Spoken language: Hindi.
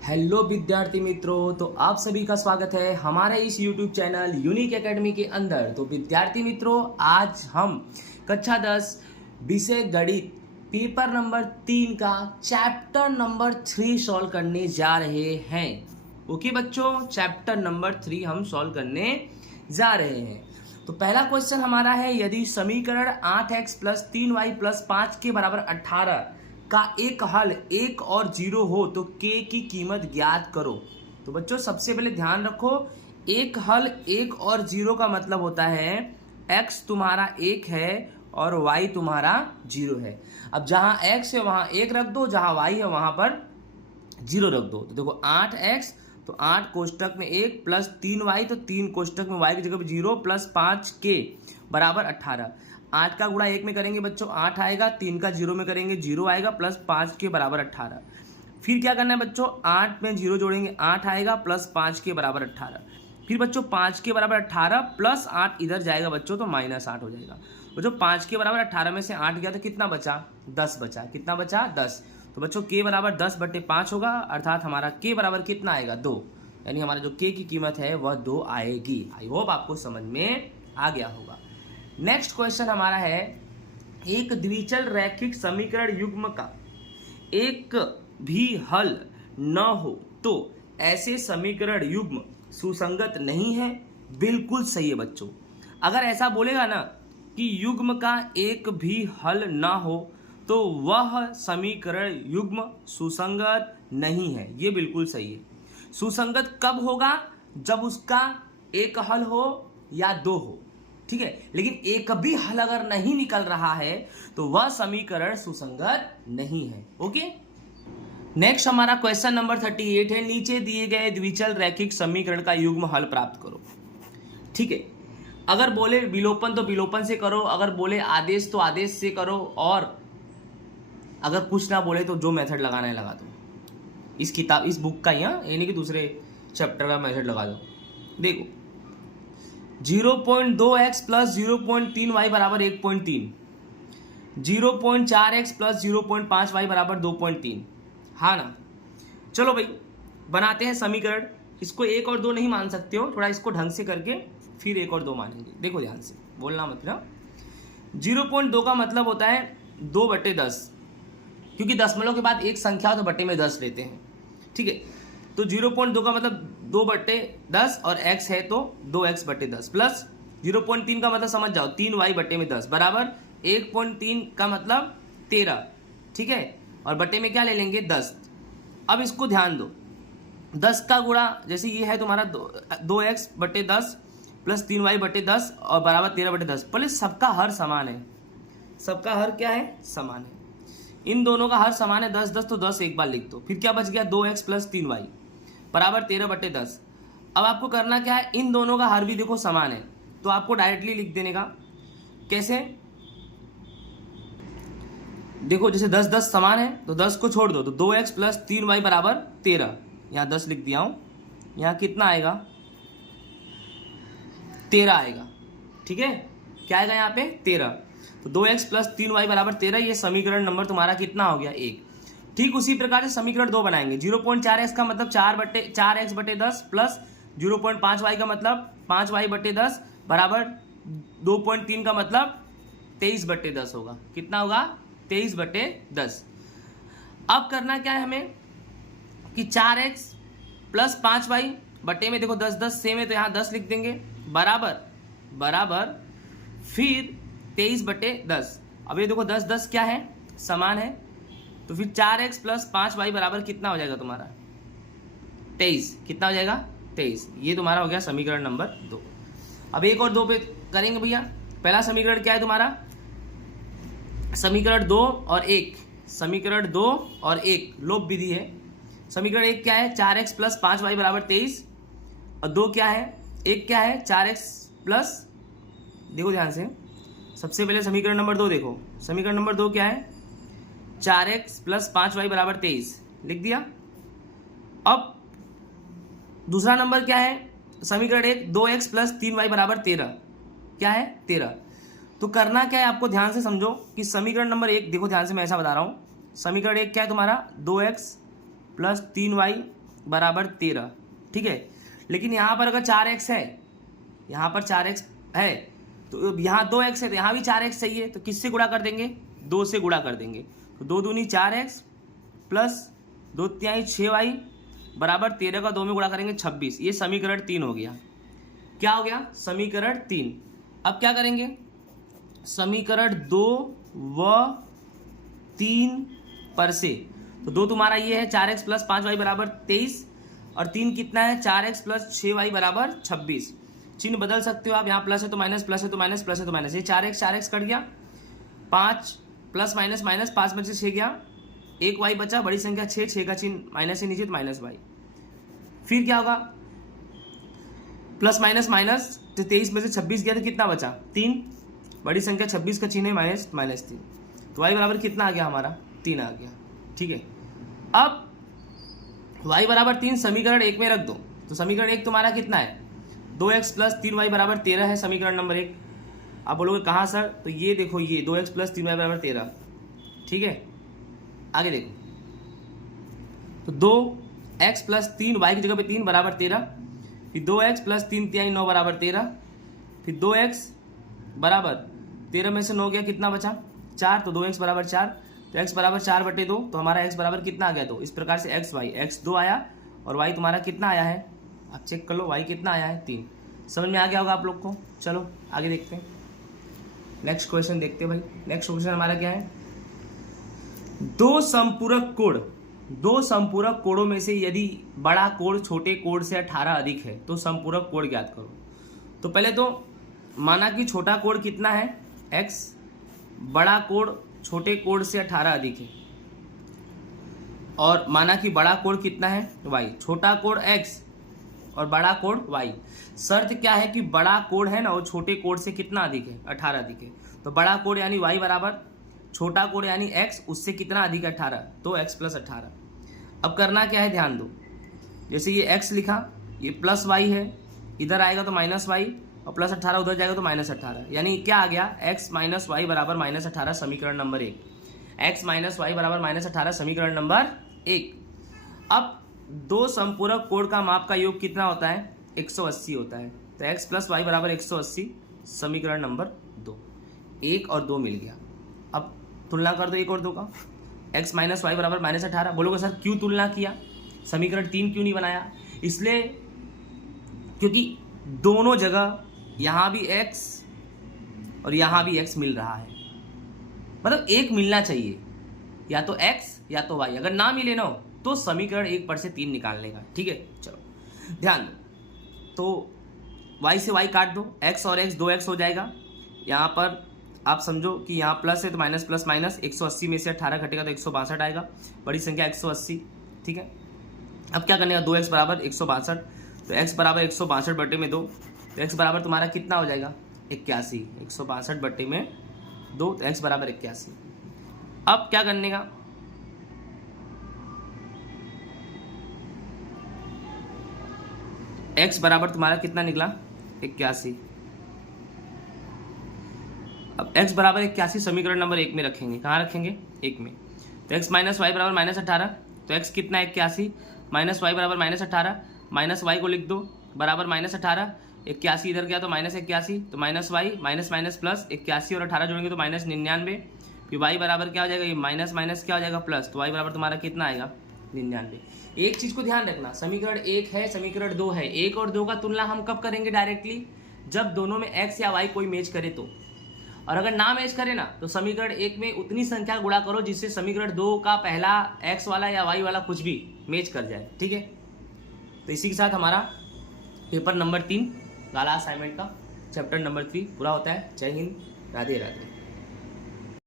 हेलो विद्यार्थी मित्रों, तो आप सभी का स्वागत है हमारे इस YouTube चैनल यूनिक एकेडमी के अंदर। तो विद्यार्थी मित्रों, आज हम कक्षा 10 विषय गणित पेपर नंबर 3 का चैप्टर नंबर 3 सॉल्व करने जा रहे हैं। ओके बच्चों, चैप्टर नंबर 3 हम सॉल्व करने जा रहे हैं। तो पहला क्वेश्चन हमारा है, यदि समीकरण 8x प्लस 3y प्लस 5 के बराबर 18 का एक हल 1 और 0 हो तो k की कीमत ज्ञात करो। तो बच्चों सबसे पहले ध्यान रखो, एक हल 1 और 0 का मतलब होता है x तुम्हारा 1 है और y तुम्हारा 0 है। अब जहां x है वहां 1 रख दो, जहां y है वहां पर 0 रख दो। तो देखो 8x तो 8 कोष्टक में 1 प्लस 3y तो 3 कोष्टक में y की जगह पे 0 प्लस 5k बराबर 18। 8 का गुणा 1 में करेंगे बच्चों 8 आएगा, 3 का 0 में करेंगे 0 आएगा, प्लस 5 के बराबर 18। फिर क्या करना है बच्चों, 8 में 0 जोड़ेंगे 8 आएगा, प्लस 5 के बराबर 18। फिर बच्चों 5 के बराबर 18 प्लस 8 इधर जाएगा बच्चों तो माइनस 8 हो जाएगा। बच्चों 5 के बराबर 18 में से 8 गया तो कितना बचा, 10 बचा। कितना बचा, 10। तो बच्चों k बराबर 10/5 होगा, अर्थात हमारा k बराबर कितना आएगा, 2। यानी हमारा जो k की कीमत है वह 2 आएगी। आई होप आपको समझ में आ गया होगा। नेक्स्ट क्वेश्चन हमारा है, एक द्विचल रैखिक समीकरण युग्म का एक भी हल न हो तो ऐसे समीकरण युग्म सुसंगत नहीं है। बिल्कुल सही है बच्चों। अगर ऐसा बोलेगा ना कि युग्म का एक भी हल न हो तो वह समीकरण युग्म सुसंगत नहीं है, ये बिल्कुल सही है। सुसंगत कब होगा, जब उसका एक हल हो या दो हो, ठीक है। लेकिन एक भी हल अगर नहीं निकल रहा है तो वह समीकरण सुसंगत नहीं है। ओके, नेक्स्ट हमारा क्वेश्चन नंबर 38 है, नीचे दिए गए द्विचल रैखिक समीकरण का युग्म हल प्राप्त करो। ठीक है, अगर बोले विलोपन तो विलोपन से करो, अगर बोले आदेश तो आदेश से करो, और अगर कुछ ना बोले तो जो मेथड लगाना है लगा दो। इस किताब, इस बुक का ही, यानी कि दूसरे चैप्टर का मेथड लगा दो। देखो 0.2x प्लस 0.3y बराबर 1.3, 0.4x प्लस 0.5y बराबर 2.3। हाँ ना, चलो भाई बनाते हैं समीकरण। इसको 1 और 2 नहीं मान सकते हो, थोड़ा इसको ढंग से करके फिर 1 और 2 मानेंगे। देखो ध्यान से, बोलना मत ना। 0.2 का मतलब होता है 2/10, क्योंकि दशमलव के बाद एक संख्या तो बटे में 10 लेते हैं। ठीक है, तो 0.2 का मतलब 2/10 और x है तो 2x/10 प्लस 0.3 का मतलब समझ जाओ 3y/10 बराबर 1.3 का मतलब 13। ठीक है, और बटे में क्या ले लेंगे, 10। अब इसको ध्यान दो, 10 का गुणा जैसे ये है तुम्हारा 2x/10 प्लस 3y/10 और बराबर 13/10। पहले सबका हर समान है, सबका हर क्या है, समान है। इन दोनों का हर समान है 10 10, तो 10 एक बार लिख दो। फिर क्या बच गया, 2x प्लस 3y बराबर 13/10। अब आपको करना क्या है, इन दोनों का हर भी देखो समान है तो आपको डायरेक्टली लिख देने का। कैसे, देखो जैसे 10 10 समान है तो 10 को छोड़ दो तो 2x प्लस 3y बराबर 13। यहाँ 10 लिख दिया हूं, यहाँ कितना आएगा, 13 आएगा। ठीक है, क्या आएगा यहाँ पे, 13। तो 2x प्लस 3y बराबर 13, ये समीकरण नंबर तुम्हारा कितना हो गया, 1। ठीक उसी प्रकार से समीकरण 2 बनाएंगे। 0.4x का मतलब 4x/10 प्लस 0.5y का मतलब 5y/10 बराबर 2.3 का मतलब 23/10 होगा। कितना होगा, 23/10। अब करना क्या है हमें कि 4x प्लस 5y बटे में देखो 10 10 सेम है तो यहाँ 10 लिख देंगे बराबर फिर 23/10। अब ये देखो 10 10 क्या है, समान है, तो फिर 4x प्लस 5y बराबर कितना हो जाएगा तुम्हारा, 23। कितना हो जाएगा, 23। ये तुम्हारा हो गया समीकरण नंबर 2। अब 1 और 2 पे करेंगे भैया। पहला समीकरण क्या है तुम्हारा, समीकरण 2 और 1, समीकरण 2 और 1 लोप विधि है। समीकरण 1 क्या है, 4x प्लस 5y बराबर 23, और 2 क्या है, 1 क्या है, 4x प्लस, देखो ध्यान से, सबसे पहले समीकरण नंबर 2 देखो, समीकरण नंबर 2 क्या है, 4x प्लस 5y बराबर 23 लिख दिया। अब दूसरा नंबर क्या है, समीकरण 1 2x प्लस 3y बराबर 13, क्या है, 13। तो करना क्या है, आपको ध्यान से समझो कि समीकरण नंबर 1 देखो ध्यान से, मैं ऐसा बता रहा हूं, समीकरण 1 क्या है तुम्हारा, 2x प्लस 3y बराबर 13, ठीक है। लेकिन यहाँ पर अगर 4x है, यहाँ पर 4x है, तो यहाँ 2x है, तो यहाँ भी 4x चाहिए, तो किससे गुणा कर देंगे? 2 से गुणा कर देंगे। तो 2 दूनी 4x प्लस 2 तिहाई 6y बराबर 13 का 2 में गुणा करेंगे 26। ये समीकरण 3 हो गया। क्या हो गया? समीकरण 3। अब क्या करेंगे? समीकरण 2 व 3 पर से, तो 2 तुम्हारा ये है 4x प्लस 5y बराबर 23, और 3 कितना है? 4x प्लस 6y बराबर 26। चिन्ह बदल सकते हो आप, यहाँ प्लस है तो माइनस, प्लस है तो माइनस, प्लस है तो माइनस। ये 4x कट गया, 5 प्लस माइनस माइनस, 5 में से 6 गया, 1 y बचा, बड़ी संख्या 6 का चिन्ह माइनस से नीचे तो माइनस y। फिर क्या होगा? प्लस माइनस माइनस, तो 23 में से 26 गया तो कितना बचा? 3, बड़ी संख्या 26 का चिन्ह है माइनस 3, तो y बराबर कितना आ गया हमारा? 3 आ गया, ठीक है। अब y बराबर 3 समीकरण 1 में रख दो, तो समीकरण 1 तुम्हारा कितना है? 2x प्लस 3y बराबर 13 है समीकरण नंबर 1। आप बोलोगे कहाँ सर? तो ये देखो, ये 2x प्लस 3y बराबर 13, ठीक है। आगे देखो, तो 2x प्लस 3y की जगह पे 3 बराबर 13, फिर 2x प्लस 3 तिहाई 9 बराबर 13, फिर 2x बराबर 13 में से 9 गया, कितना बचा? 4, तो 2x बराबर 4, तो x बराबर 4/2, तो हमारा x बराबर कितना आ गया? 2। इस प्रकार से x 2 आया, और y तुम्हारा कितना आया है? आप चेक कर लो, y कितना आया है? 3। समझ में आ गया होगा आप लोग को। चलो आगे देखते हैं, नेक्स्ट क्वेश्चन देखते हैं भाई। नेक्स्ट क्वेश्चन हमारा क्या है? दो संपूरक कोणों में से यदि बड़ा कोण छोटे कोण से 18 अधिक है तो संपूरक कोण ज्ञात करो। तो पहले तो माना कि छोटा कोण कितना है? x, बड़ा कोण छोटे कोण से 18 अधिक है, और माना कि बड़ा कोण कितना है? y, छोटा कोण x और बड़ा कोण y। शर्त क्या है कि बड़ा कोण है ना वो छोटे कोण से कितना अधिक है? 18 अधिक है। तो बड़ा कोण यानी y बराबर छोटा कोण यानी x, उससे कितना अधिक है? 18, तो x प्लस 18। अब करना क्या है? ध्यान दो, जैसे ये x लिखा, ये प्लस y है, इधर आएगा तो माइनस y, और प्लस 18 उधर जाएगा तो माइनस 18, यानी क्या आ गया? x माइनस वाई बराबर माइनस 18 समीकरण नंबर 1। x माइनस वाई बराबर माइनस 18 समीकरण नंबर 1। अब दो संपूरक कोण का माप का योग कितना होता है? 180 होता है। तो x प्लस वाई बराबर 180 समीकरण नंबर 2। 1 और 2 मिल गया। अब तुलना कर दो 1 और 2 का। x माइनस वाई बराबर माइनस 18। बोलोगे सर क्यों तुलना किया, समीकरण 3 क्यों नहीं बनाया? इसलिए क्योंकि दोनों जगह यहाँ भी x और यहाँ भी x मिल रहा है, मतलब एक मिलना चाहिए, या तो x या तो y। अगर ना मिले ना तो समीकरण 1 पर से 3 निकालने का, ठीक है। चलो ध्यान दो, तो y से y काट दो, x और x 2x हो जाएगा। यहाँ पर आप समझो कि यहाँ प्लस है तो माइनस प्लस माइनस, 180 में से 18 घटेगा तो 162 आएगा, बड़ी संख्या 180, ठीक है। अब क्या करने का? 2x बराबर 162, तो x बराबर 162 बटे में 2, तो x बराबर तुम्हारा कितना हो जाएगा? 81। 162 बटे में 2, तो x बराबर 81। अब क्या करने का? x बराबर तुम्हारा कितना निकला? 81। अब x बराबर 81 समीकरण नंबर 1 में रखेंगे। कहाँ रखेंगे? 1 में। तो x माइनस वाई बराबर माइनस 18, तो x कितना है? 81, माइनस वाई बराबर माइनस 18, माइनस वाई को लिख दो बराबर माइनस 18, 81 इधर गया तो माइनस 81, तो minus Y minus minus plus, 81 और 18 जोड़ेंगे तो माइनस 99, फिर वाई बराबर क्या हो जाएगा? ये माइनस माइनस क्या हो जाएगा? प्लस, तो वाई बराबर तुम्हारा कितना आएगा? 99। एक चीज को ध्यान रखना, समीकरण 1 है, समीकरण 2 है। 1 और 2 का तुलना हम कब करेंगे? डायरेक्टली जब दोनों में x या y कोई मैच करे तो, और अगर ना मैच करे ना तो समीकरण 1 में उतनी संख्या गुणा करो जिससे समीकरण 2 का पहला x वाला या y वाला कुछ भी मैच कर जाए, ठीक है। तो इसी के साथ हमारा पेपर नंबर 3 गाला असाइनमेंट का चैप्टर नंबर 3 पूरा होता है। जय हिंद, राधे राधे।